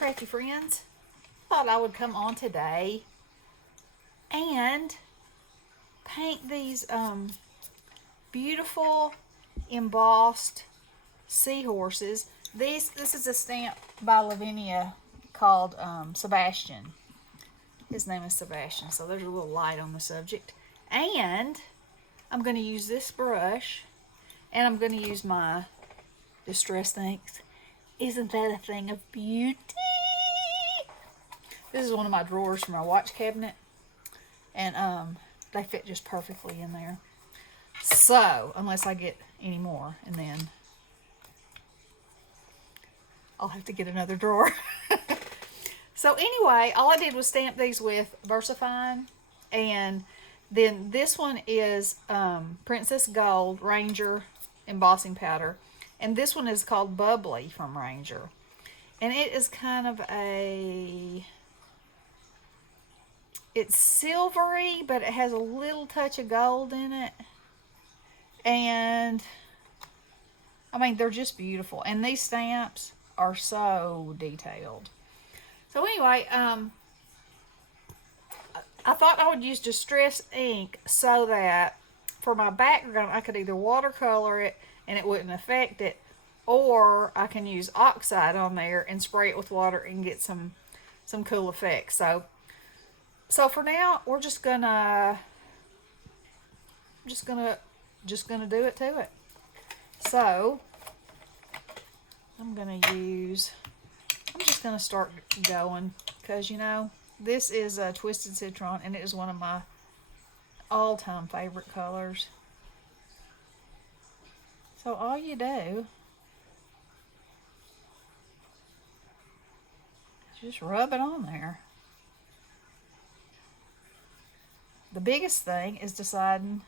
crafty friends. Thought I would come on today and paint these beautiful embossed seahorses. This is a stamp by Lavinia called Sebastian. His name is Sebastian, so there's a little light on the subject. And I'm going to use this brush, and I'm going to use my Distress Inks. Isn't that a thing of beauty? This is one of my drawers from my watch cabinet, and they fit just perfectly in there. So, unless I get any more, and then I'll have to get another drawer. So anyway, all I did was stamp these with VersaFine, and then this one is Princess Gold Ranger embossing powder, and this one is called Bubbly from Ranger, and it is kind of it's silvery, but it has a little touch of gold in it, and I mean, they're just beautiful, and these stamps are so detailed. So anyway, I thought I would use Distress ink so that for my background I could either watercolor it and it wouldn't affect it, or I can use oxide on there and spray it with water and get some cool effects. So for now we're just gonna do it to it. So I'm just gonna start going, because this is a Twisted Citron, and it is one of my all-time favorite colors. So all you do is just rub it on there. The biggest thing is deciding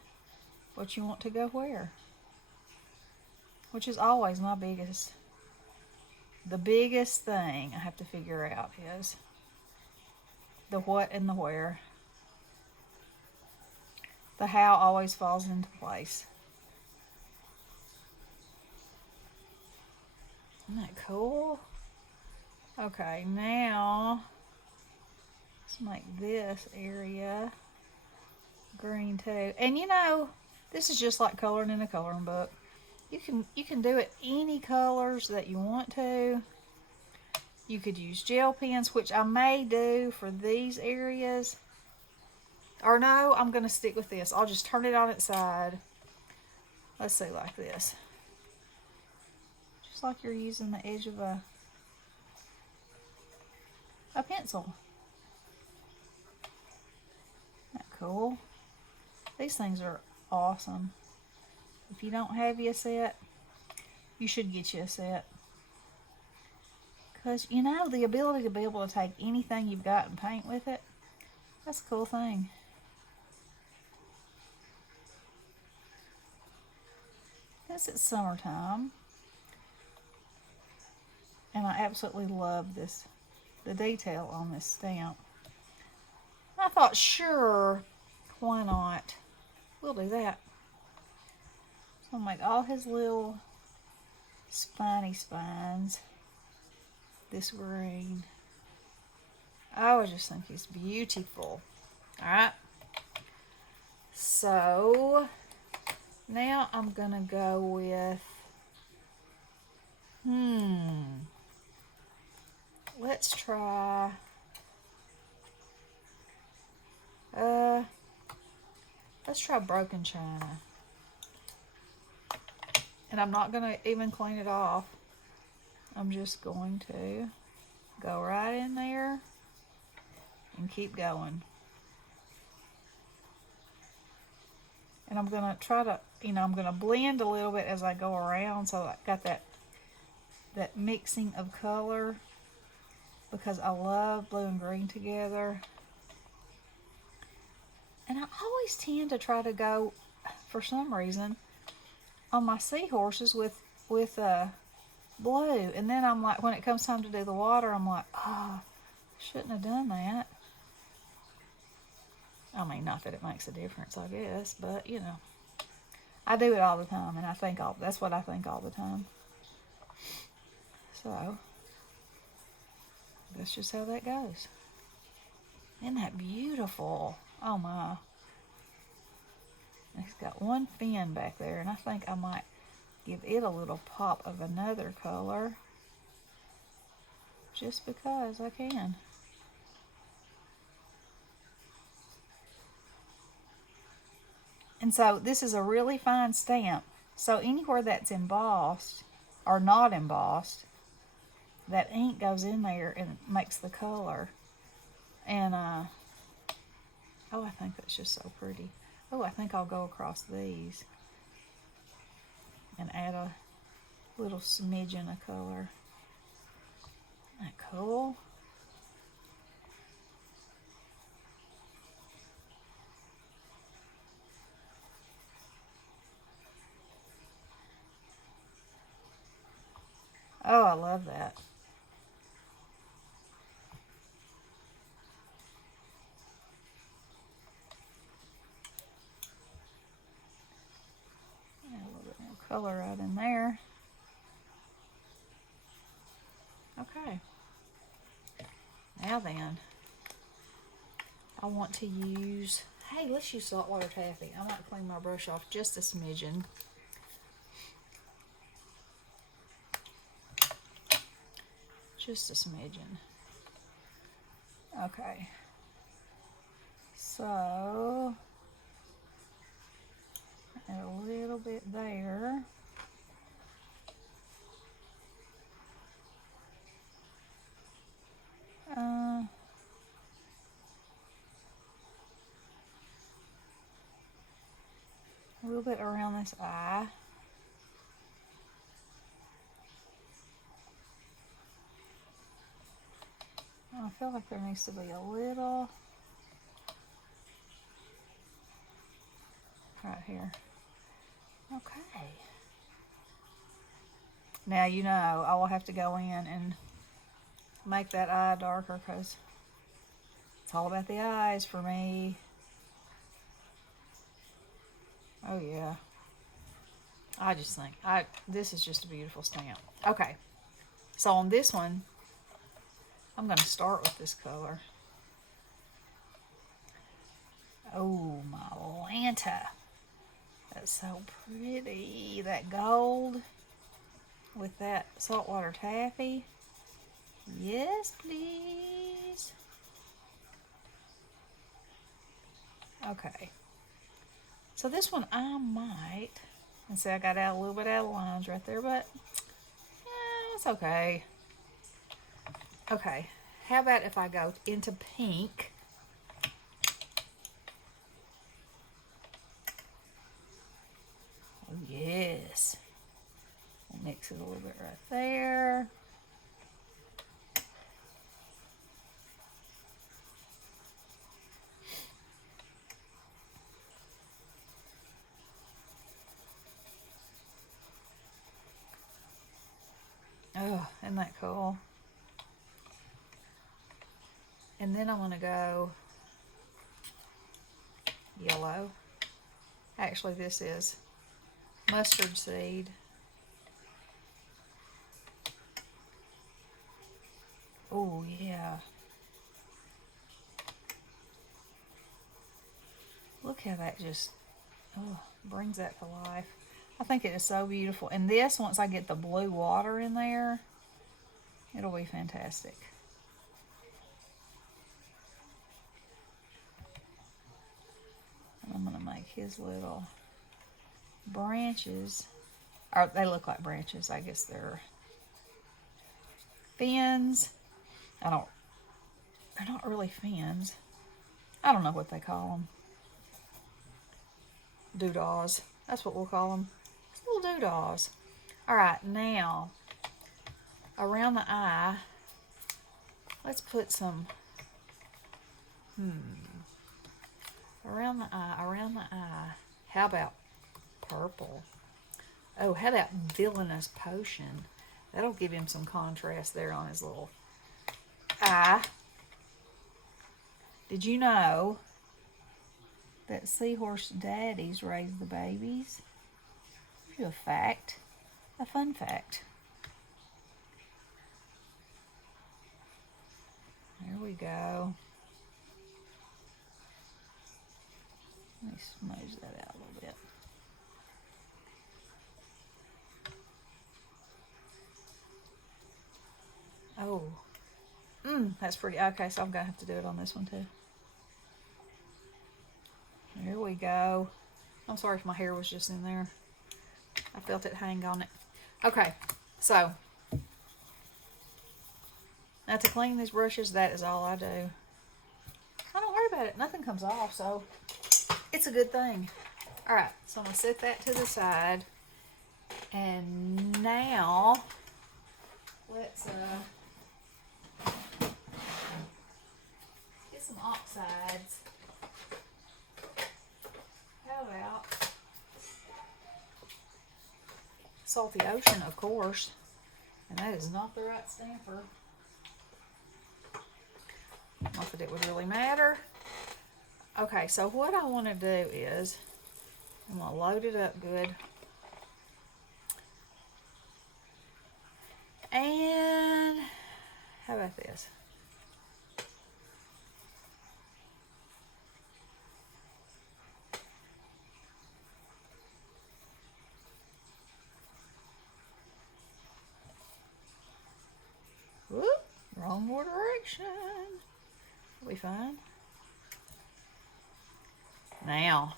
what you want to go where, which is always my biggest. The biggest thing I have to figure out is the what and the where. The how always falls into place. Isn't that cool? Okay, now let's make this area green too. And this is just like coloring in a coloring book. You can do it any colors that you want to. You could use gel pens, which I may do for these areas. Or no, I'm going to stick with this. I'll just turn it on its side. Let's see, like this. Just like you're using the edge of a pencil. Isn't that cool? These things are awesome. If you don't have you a set, you should get you a set. Because, the ability to be able to take anything you've got and paint with it, that's a cool thing. This is summertime. And I absolutely love the detail on this stamp. I thought, sure, why not? We'll do that. So I'll make all his little spiny spines this green. I just think he's beautiful. Alright. So now I'm gonna go with let's try Broken China. And I'm not going to even clean it off. I'm just going to go right in there and keep going. And I'm going to try to, I'm going to blend a little bit as I go around, so I got that mixing of color, because I love blue and green together. And I always tend to try to go, for some reason, on my seahorses with blue, and then I'm like, when it comes time to do the water, I'm like, oh, shouldn't have done that. I mean, not that it makes a difference, I guess, but I do it all the time, and that's what I think all the time. So That's just how that goes. Isn't that beautiful? Oh my. It's got one fin back there, and I think I might give it a little pop of another color. Just because I can. And so this is a really fine stamp. So anywhere that's embossed or not embossed, that ink goes in there and makes the color. And oh, I think that's just so pretty. Oh, I think I'll go across these and add a little smidgen of color. Isn't that cool? Oh, I love that. Add a little bit more color right in there. Okay. Now then, I want to use, hey, let's use Saltwater Taffy. I might clean my brush off just a smidgen. Just a smidgen. Okay. So, add a little bit there. A little bit around this eye. I feel like there needs to be a little right here. Okay. Now you know I will have to go in and make that eye darker because it's all about the eyes for me. Oh yeah. I just think this is just a beautiful stamp. Okay. So on this one, I'm going to start with this color. Oh, my Lanta. That's so pretty. That gold with that Saltwater Taffy. Yes, please. Okay. So this one I might, and see I got out a little bit out of lines right there, but it's okay. Okay, how about if I go into pink? Oh, yes. We'll mix it a little bit right there. Oh, isn't that cool? And then I'm going to go yellow. Actually, this is mustard seed. Oh, yeah. Look how that just brings that to life. I think it is so beautiful. And this, once I get the blue water in there, it'll be fantastic. And I'm going to make his little branches, or they look like branches. I guess they're fins. They're not really fins. I don't know what they call them. Doodahs. That's what we'll call them. Little doodahs. All right, now around the eye, let's put some, around the eye, how about purple? Oh, how about Villainous Potion? That'll give him some contrast there on his little eye. Did you know that seahorse daddies raise the babies? Give you a fact, a fun fact. go. Let me smudge that out a little bit. Oh, that's pretty. Okay, so I'm gonna have to do it on this one too. There we go. I'm sorry if my hair was just in there. I felt it hang on it. Okay, so now to clean these brushes, that is all I do. I don't worry about it. Nothing comes off, so it's a good thing. All right, so I'm gonna set that to the side, and now let's get some oxides. How about Salty Ocean, of course, and that is not the right stamper. Not that it would really matter. Okay, so what I want to do is I'm going to load it up good. And how about this? Whoop, wrong direction. We fine? Now,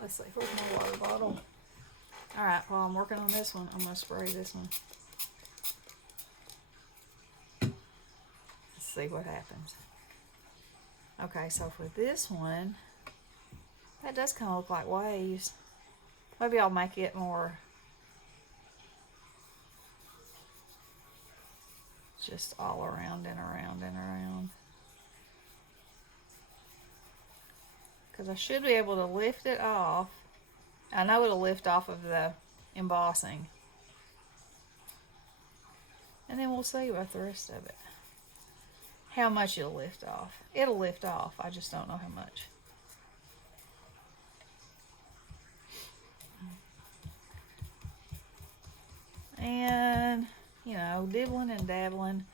let's see, where's my water bottle? All right, while I'm working on this one, I'm gonna spray this one. Let's see what happens. Okay, so for this one, that does kind of look like waves. Maybe I'll make it more just all around and around and around. Because I should be able to lift it off. I know it'll lift off of the embossing. And then we'll see about the rest of it. How much it'll lift off. It'll lift off, I just don't know how much. And, you know, dibbling and dabbling.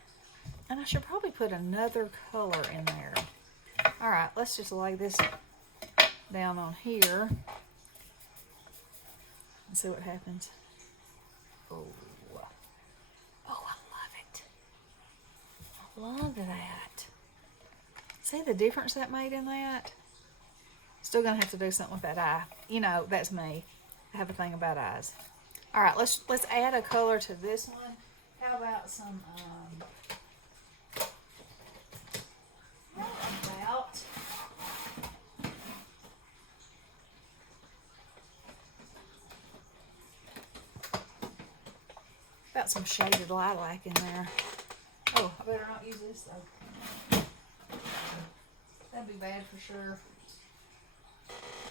And I should probably put another color in there. All right, let's just lay this down on here and see what happens. Oh, I love it. I love that. See the difference that made in that? Still gonna have to do something with that eye. You know, that's me. I have a thing about eyes. All right, let's add a color to this one. How about some about some shaded lilac in there. Oh, I better not use this though. That'd be bad for sure.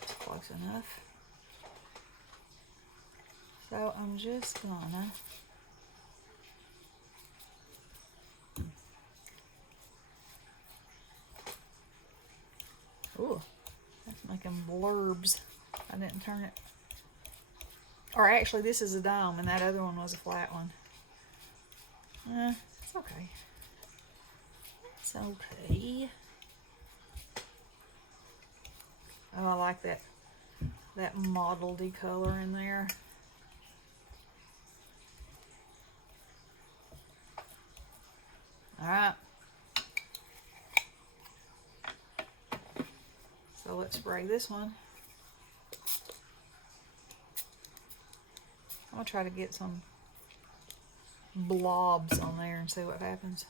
It's close enough. So I'm just gonna ooh, that's making blurbs. I didn't turn it. Or actually, this is a dome, and that other one was a flat one. It's okay. It's okay. Oh, I like that mottledy color in there. All right. So let's spray this one. I'm gonna try to get some blobs on there and see what happens.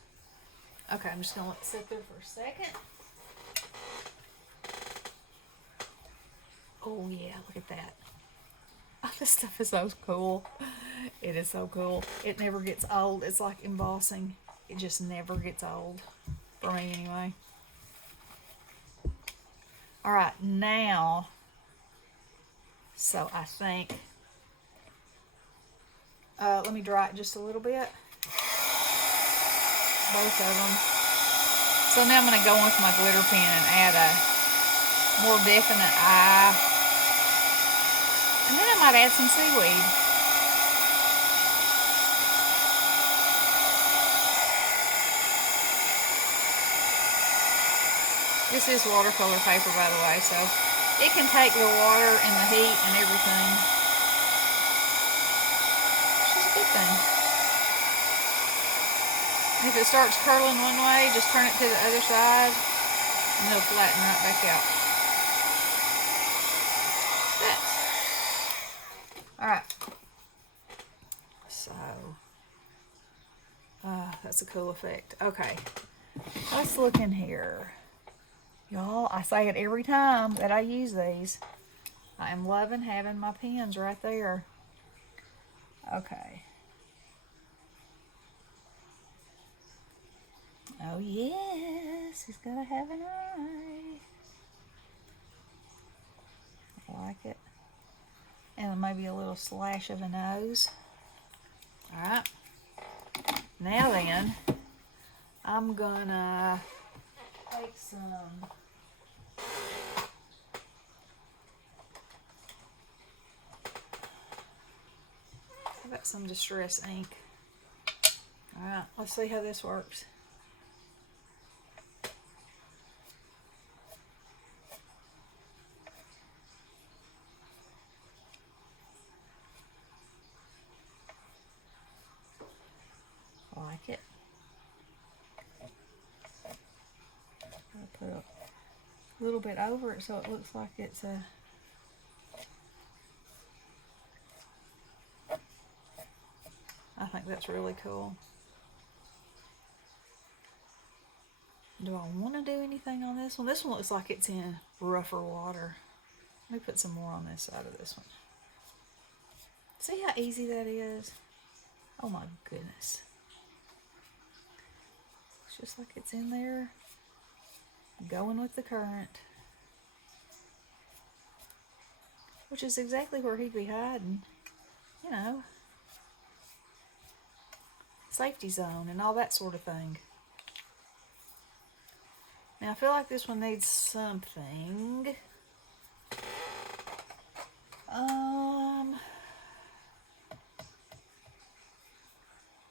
Okay, I'm just gonna let it sit there for a second. Oh yeah, look at that. Oh, this stuff is so cool. It is so cool. It never gets old. It's like embossing. It just never gets old. For me anyway. Alright, now, so I think, let me dry it just a little bit. Both of them. So now I'm going to go in with my glitter pen and add a more definite eye. And then I might add some seaweed. This is watercolor paper, by the way, so it can take the water and the heat and everything, which is a good thing. If it starts curling one way, just turn it to the other side and it'll flatten right back out. Alright. So, that's a cool effect. Okay, let's look in here. Y'all, I say it every time that I use these. I am loving having my pens right there. Okay. Oh yes, he's gotta have an eye. I like it. And maybe a little slash of a nose. Alright. Now then, I'm gonna take some how about some Distress ink? Alright, let's see how this works. I like it. I'll put a little bit over it so it looks like it's a I think that's really cool. Do I want to do anything on this one? This one looks like it's in rougher water. Let me put some more on this side of this one. See how easy that is? Oh my goodness. It's just like it's in there, going with the current. Which is exactly where he'd be hiding. You know. Safety zone and all that sort of thing. Now I feel like this one needs something.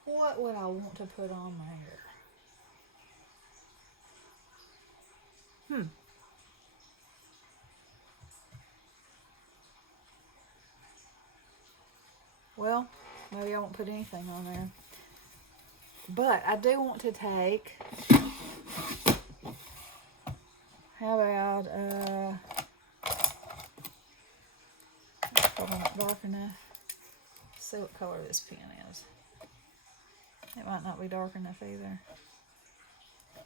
What would I want to put on there? Well, maybe I won't put anything on there. But I do want to take, how about, probably not dark enough. Let's see what color this pen is. It might not be dark enough either.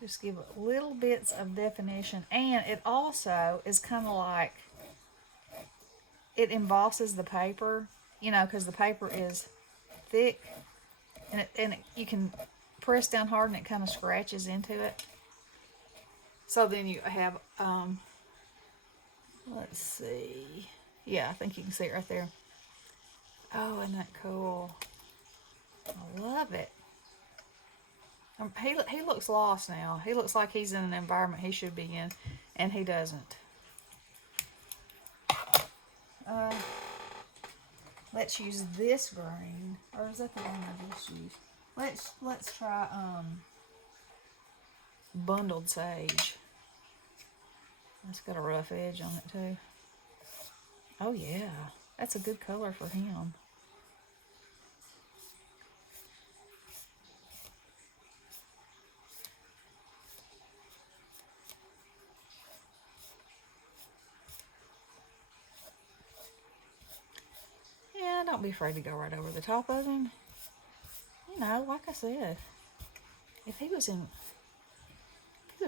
Just give it little bits of definition. And it also is kind of like, it embosses the paper, you know, because the paper is thick. And you can press down hard and it kind of scratches into it. So then you have, let's see. Yeah, I think you can see it right there. Oh, isn't that cool? I love it. He looks lost now. He looks like he's in an environment he should be in, and he doesn't. Let's use this green, or is that the one I just used? Let's try Bundled Sage. That's got a rough edge on it too. Oh yeah, that's a good color for him. Yeah, don't be afraid to go right over the top of him. You know, like I said, if he was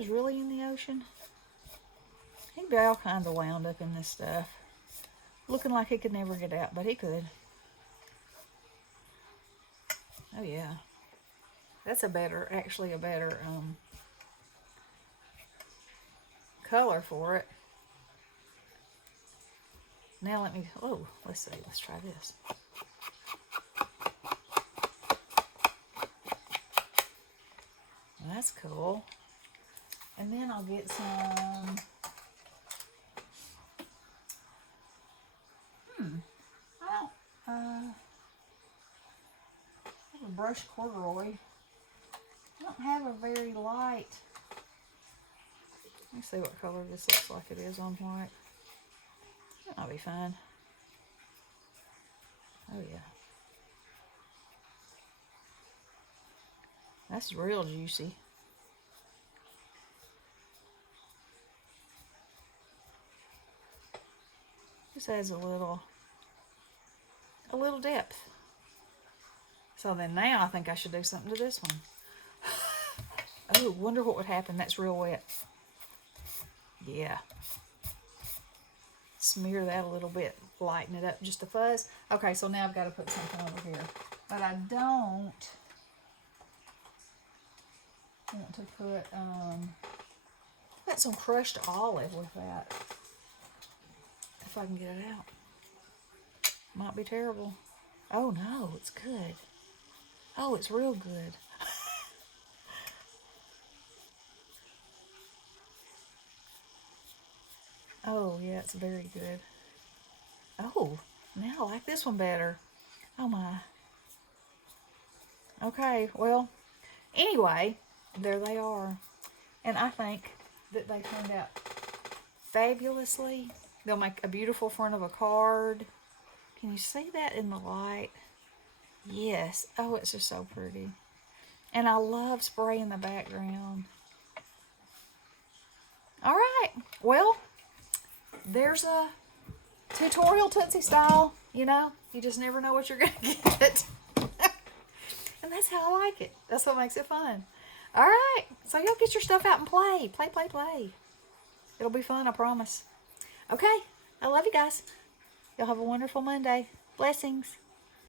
really in the ocean, he'd be all kinds of wound up in this stuff. Looking like he could never get out, but he could. Oh yeah. That's actually a better color for it. Now let's see, let's try this. Well, that's cool. And then I'll get some, I have a brush corduroy. I don't have a very light Let's see what color this looks like it is on white. That'll be fine. Oh yeah. That's real juicy. This has a little depth. So then now I think I should do something to this one. Oh, wonder what would happen. That's real wet. Yeah. Smear that a little bit. Lighten it up just a fuzz. Okay, so now I've got to put something over here. But I don't want to put some crushed olive with that. If I can get it out. Might be terrible. Oh no, it's good. Oh, it's real good. Oh yeah, it's very good. Oh, now I like this one better. Oh my. Okay, well, anyway, there they are. And I think that they turned out fabulously. They'll make a beautiful front of a card. Can you see that in the light? Yes. Oh, it's just so pretty. And I love spraying the background. All right. Well, there's a tutorial Tootsie style. You know, you just never know what you're going to get. And that's how I like it. That's what makes it fun. All right. So y'all get your stuff out and play. Play, play, play. It'll be fun, I promise. Okay. I love you guys. Y'all have a wonderful Monday. Blessings.